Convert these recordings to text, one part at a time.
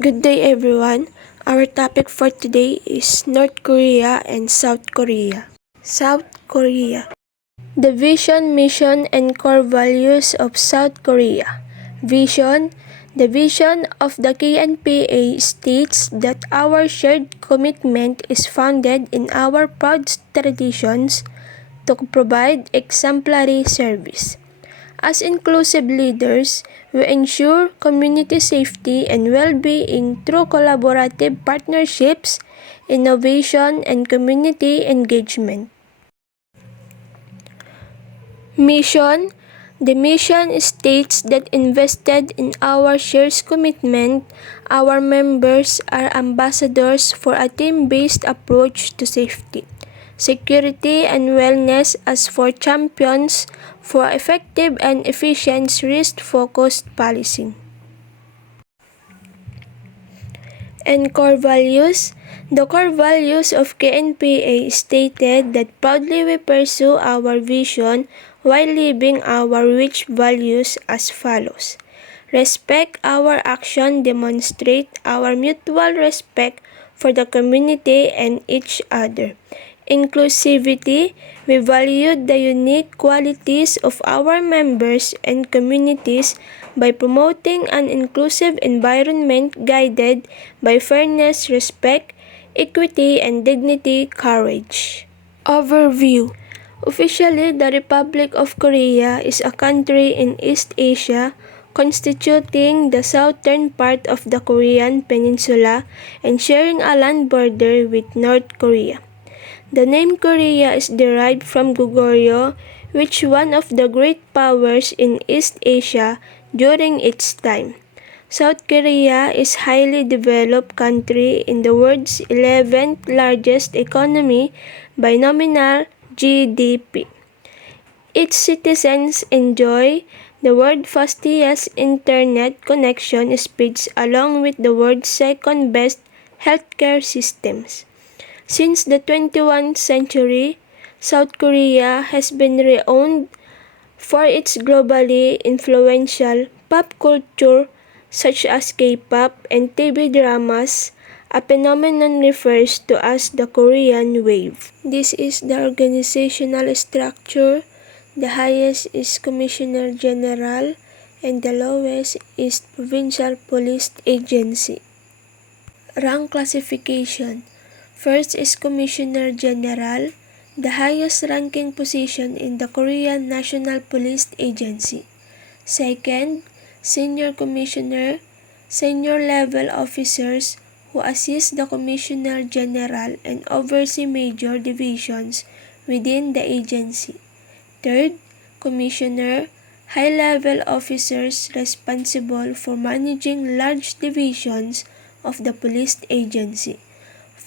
Good day everyone. Our topic for today is North Korea and South Korea. South Korea. The vision, mission, and core values of South Korea. Vision. The vision of the KNPA states that our shared commitment is founded in our proud traditions to provide exemplary service. As inclusive leaders, we ensure community safety and well-being through collaborative partnerships, innovation, and community engagement. Mission. The mission states that invested in our shared commitment, our members are ambassadors for a team-based approach to safety, security, and wellness as for champions for effective and efficient risk-focused policing. And core values. The core values of KNPA stated that proudly we pursue our vision while living our rich values as follows. Respect. Our action demonstrate our mutual respect for the community and each other. Inclusivity. We value the unique qualities of our members and communities by promoting an inclusive environment guided by fairness, respect, equity, and dignity, courage. Overview. Officially, the Republic of Korea is a country in East Asia constituting the southern part of the Korean peninsula and sharing a land border with North Korea. The name Korea is derived from Goguryeo, which one of the great powers in East Asia during its time. South Korea is highly developed country in the world's 11th largest economy by nominal GDP. Its citizens enjoy the world's fastest internet connection speeds along with the world's second best healthcare systems. Since the 21st century, South Korea has been renowned for its globally influential pop culture such as K-pop and TV dramas. A phenomenon refers to as the Korean Wave. This is the organizational structure. The highest is Commissioner General and the lowest is Provincial Police Agency. Rank classification. First is Commissioner General, the highest ranking position in the Korean National Police Agency. Second, Senior Commissioner, senior level officers who assist the Commissioner General and oversee major divisions within the agency. Third, Commissioner, high-level officers responsible for managing large divisions of the police agency.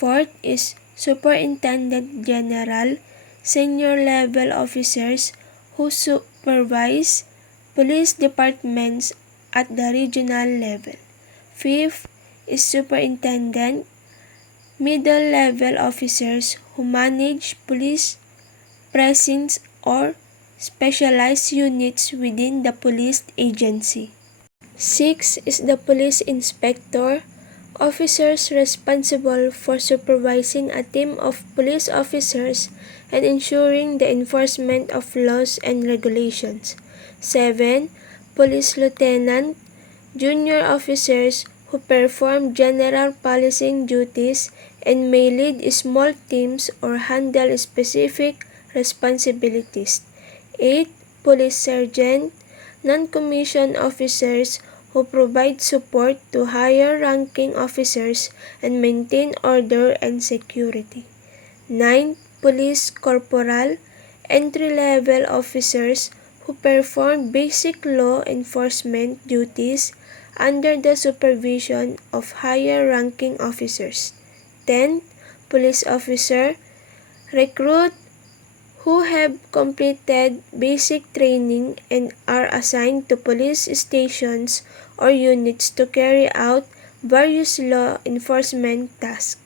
Fourth is Superintendent General, senior-level officers who supervise police departments at the regional level. Fifth is Superintendent, middle-level officers who manage police precincts or specialized units within the police agency. Sixth is the Police Inspector, officers responsible for supervising a team of police officers and ensuring the enforcement of laws and regulations. 7. Police Lieutenant, junior officers who perform general policing duties and may lead small teams or handle specific responsibilities. 8. Police Sergeant, non-commissioned officers who provide support to higher-ranking officers and maintain order and security. 9. Police Corporal, entry-level officers who perform basic law enforcement duties under the supervision of higher-ranking officers. 10. Police Officer, recruit who have completed basic training and are assigned to police stations or units to carry out various law enforcement tasks.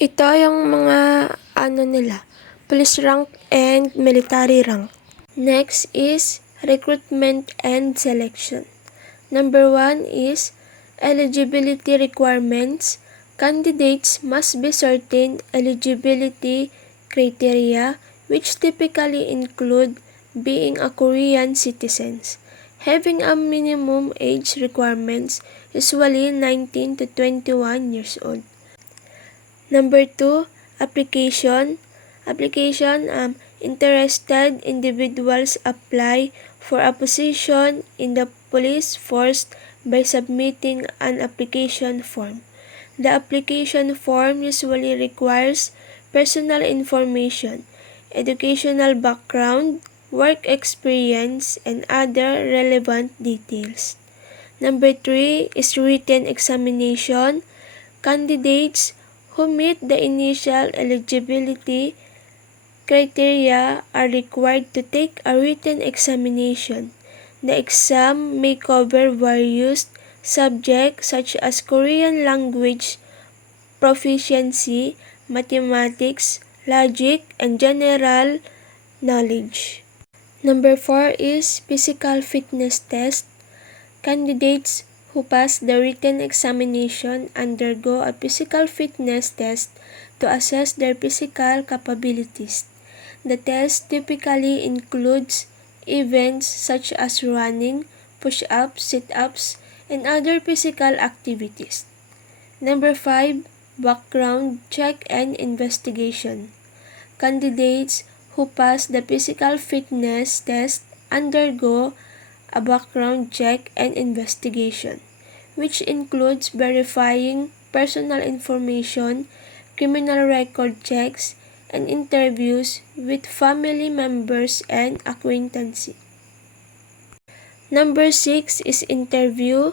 Ito yung mga police rank and military rank. Next is recruitment and selection. Number 1 is Eligibility requirements. Candidates must be certain eligibility criteria, which typically include being a Korean citizen, having a minimum age requirements, usually 19 to 21 years old. Number 2, application. Interested individuals apply for a position in the police force by submitting an application form. The application form usually requires personal information, educational background, work experience, and other relevant details. Number 3 is written examination. Candidates who meet the initial eligibility criteria are required to take a written examination. The exam may cover various subjects such as Korean language proficiency, mathematics, logic, and general knowledge. Number 4 is physical fitness test. Candidates who pass the written examination undergo a physical fitness test to assess their physical capabilities. The test typically includes events such as running, push-ups, sit-ups, and other physical activities. Number 5, background check and investigation. Candidates who pass the physical fitness test undergo a background check and investigation, which includes verifying personal information, criminal record checks, and interviews with family members and acquaintances. Number 6 is interview.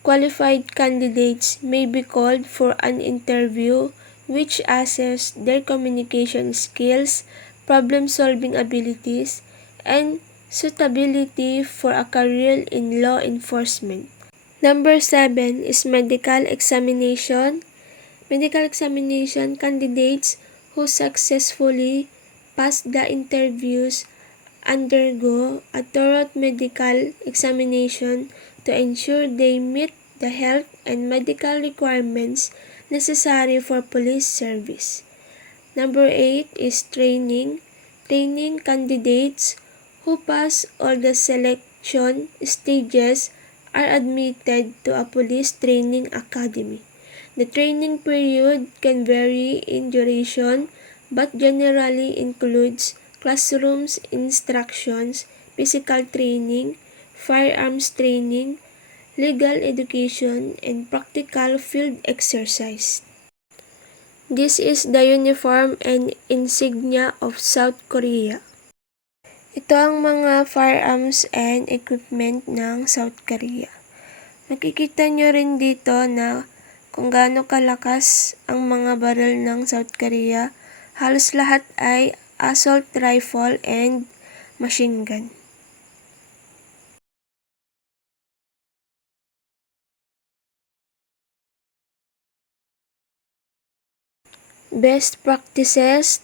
Qualified candidates may be called for an interview which assesses their communication skills, problem-solving abilities, and suitability for a career in law enforcement. Number 7 is medical examination. Medical examination candidates who successfully pass the interviews undergo a thorough medical examination to ensure they meet the health and medical requirements necessary for police service. Number 8 is training. Training candidates who pass all the selection stages are admitted to a police training academy. The training period can vary in duration but generally includes classrooms instructions, physical training, firearms training, legal education, and practical field exercise. This is the uniform and insignia of South Korea. Ito ang mga firearms and equipment ng South Korea. Makikita nyo rin dito na kung gaano kalakas ang mga baril ng South Korea. Halos lahat ay assault rifle and machine gun. Best practices.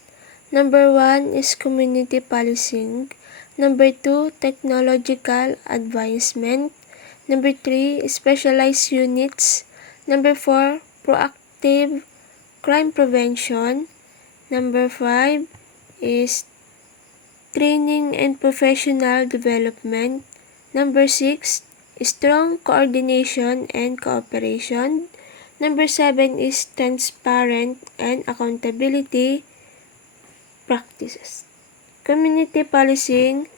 Number 1 is community policing. Number 2, technological advancement. Number 3, specialized units. Number 4, proactive crime prevention. Number 5 is training and professional development. Number 6, strong coordination and cooperation. Number 7 is transparent and accountability practices. Community policing.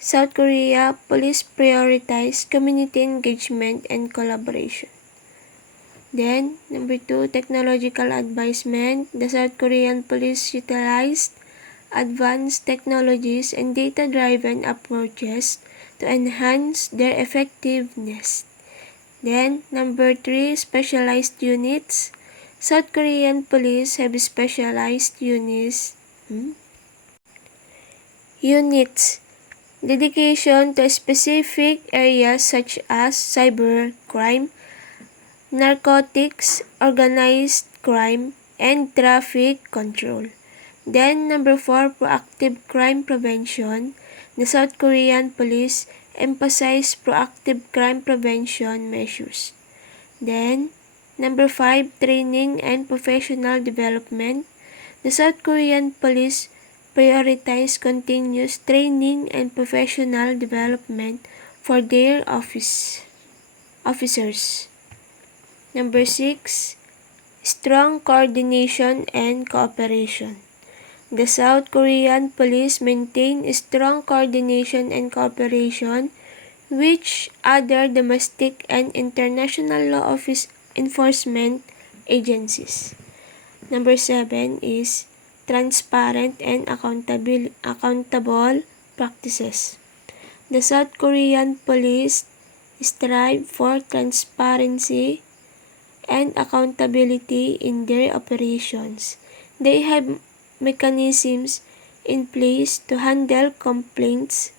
South Korea police prioritize community engagement and collaboration. Then, number 2, technological advancement. The South Korean police utilized advanced technologies and data-driven approaches to enhance their effectiveness. Then, number 3, specialized units. South Korean police have specialized units. Dedication to specific areas such as cybercrime, narcotics, organized crime, and traffic control. Then, number 4, proactive crime prevention. The South Korean police emphasize proactive crime prevention measures. Then, number 5, training and professional development. The South Korean police prioritize continuous training and professional development for their officers. Number 6, strong coordination and cooperation. The South Korean police maintain strong coordination and cooperation with other domestic and international law enforcement agencies. Number 7 is transparent and accountable practices. The South Korean police strive for transparency and accountability in their operations. They have mechanisms in place to handle complaints,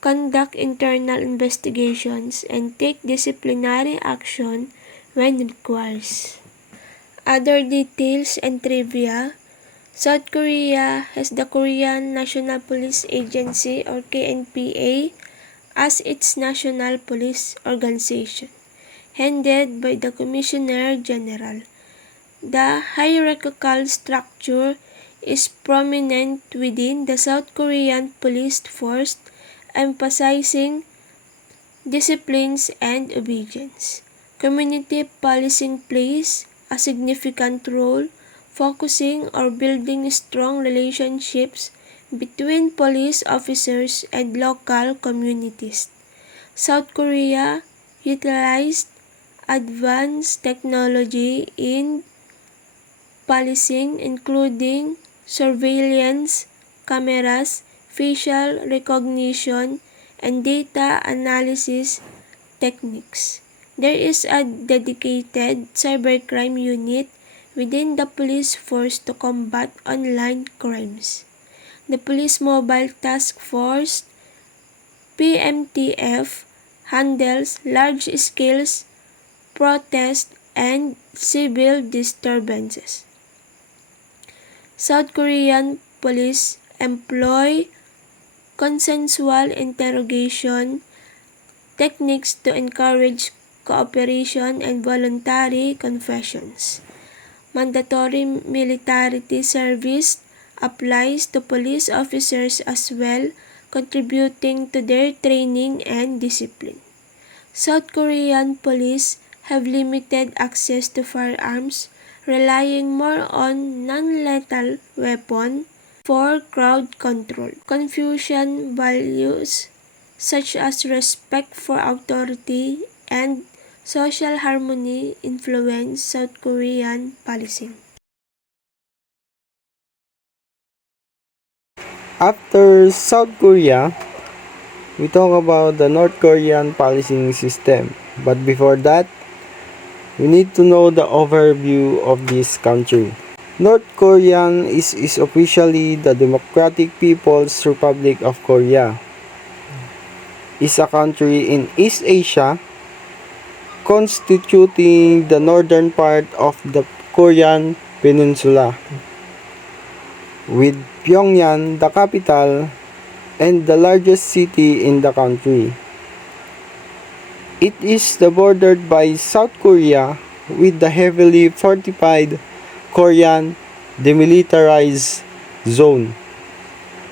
conduct internal investigations, and take disciplinary action when required. Other details and trivia. South Korea has the Korean National Police Agency or KNPA as its national police organization, headed by the Commissioner General. The hierarchical structure is prominent within the South Korean police force, emphasizing disciplines and obedience. Community policing plays a significant role, focusing on building strong relationships between police officers and local communities. South Korea utilized advanced technology in policing, including surveillance cameras, facial recognition, and data analysis techniques. There is a dedicated cybercrime unit within the police force to combat online crimes. The Police Mobile Task Force (PMTF) handles large-scale protests and civil disturbances. South Korean police employ consensual interrogation techniques to encourage cooperation and voluntary confessions. Mandatory military service applies to police officers as well, contributing to their training and discipline. South Korean police have limited access to firearms, relying more on non-lethal weapons for crowd control. Confucian values such as respect for authority and social harmony influence South Korean policing. After South Korea, we talk about the North Korean policing system. But before that, we need to know the overview of this country. North Korea is officially the Democratic People's Republic of Korea. Is a country in East Asia, constituting the northern part of the Korean Peninsula, with Pyongyang the capital and the largest city in the country. It is bordered by South Korea with the heavily fortified Korean Demilitarized Zone,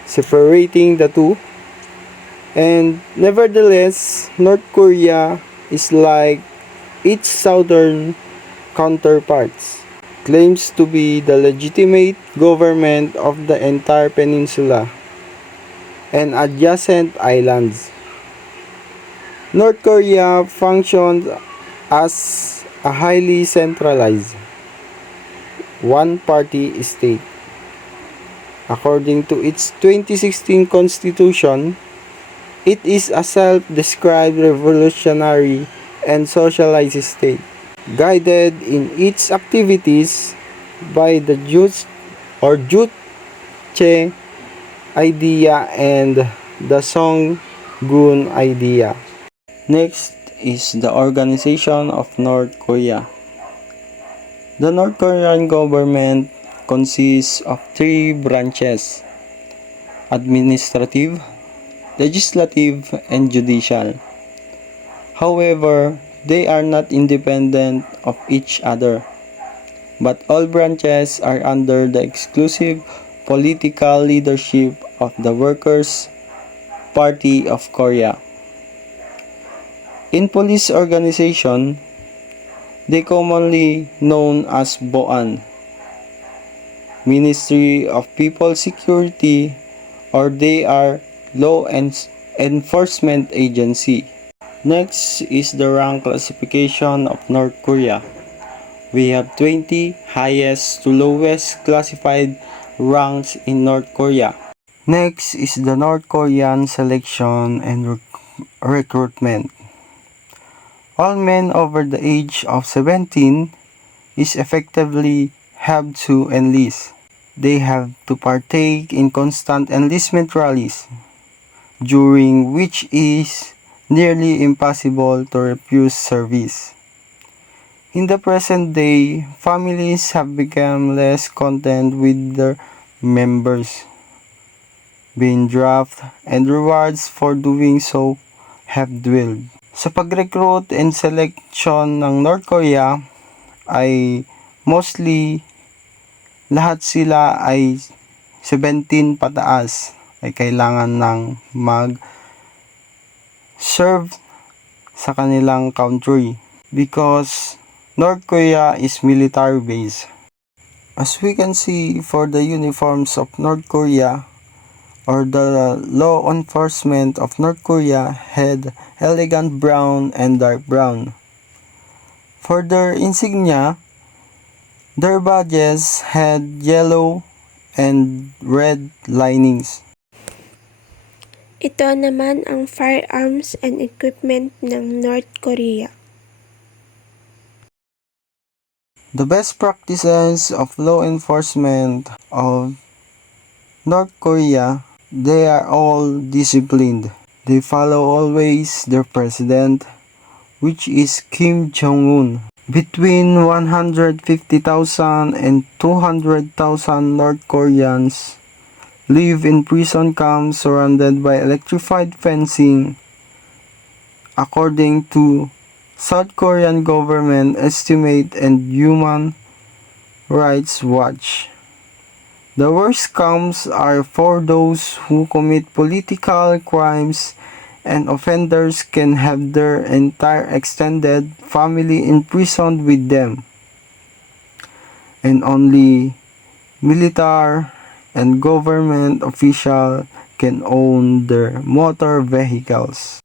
separating the two. And nevertheless, North Korea is like its southern counterparts, claims to be the legitimate government of the entire peninsula and adjacent islands. North Korea functions as a highly centralized, one-party state. According to its 2016 constitution, it is a self-described revolutionary and socialized state, guided in its activities by the Juche idea and the Songun idea. Next is the organization of North Korea. The North Korean government consists of three branches: administrative, legislative, and judicial. However, they are not independent of each other, but all branches are under the exclusive political leadership of the Workers' Party of Korea. In police organization, they commonly known as BOAN, Ministry of People Security, or they are law enforcement agency. Next is the rank classification of North Korea. We have 20 highest to lowest classified ranks in North Korea. Next is the North Korean selection and recruitment. All men over the age of 17 is effectively have to enlist. They have to partake in constant enlistment rallies, during which is nearly impossible to refuse service. In the present day, families have become less content with their members being drafted, and rewards for doing so have dwindled. Sa pag-recruit and selection ng North Korea ay mostly lahat sila ay 17 pataas ay kailangan ng mag-serve sa kanilang country because North Korea is military base. As we can see for the uniforms of North Korea or the law enforcement of North Korea had elegant brown and dark brown. For their insignia, their badges had yellow and red linings. Ito naman ang firearms and equipment ng North Korea. The best practices of law enforcement of North Korea, they are all disciplined. They follow always their president, which is Kim Jong-un. Between 150,000 and 200,000 North Koreans live in prison camps surrounded by electrified fencing, according to South Korean government estimate and Human Rights Watch. The worst camps are for those who commit political crimes, and offenders can have their entire extended family imprisoned with them. And only military and government officials can own their motor vehicles.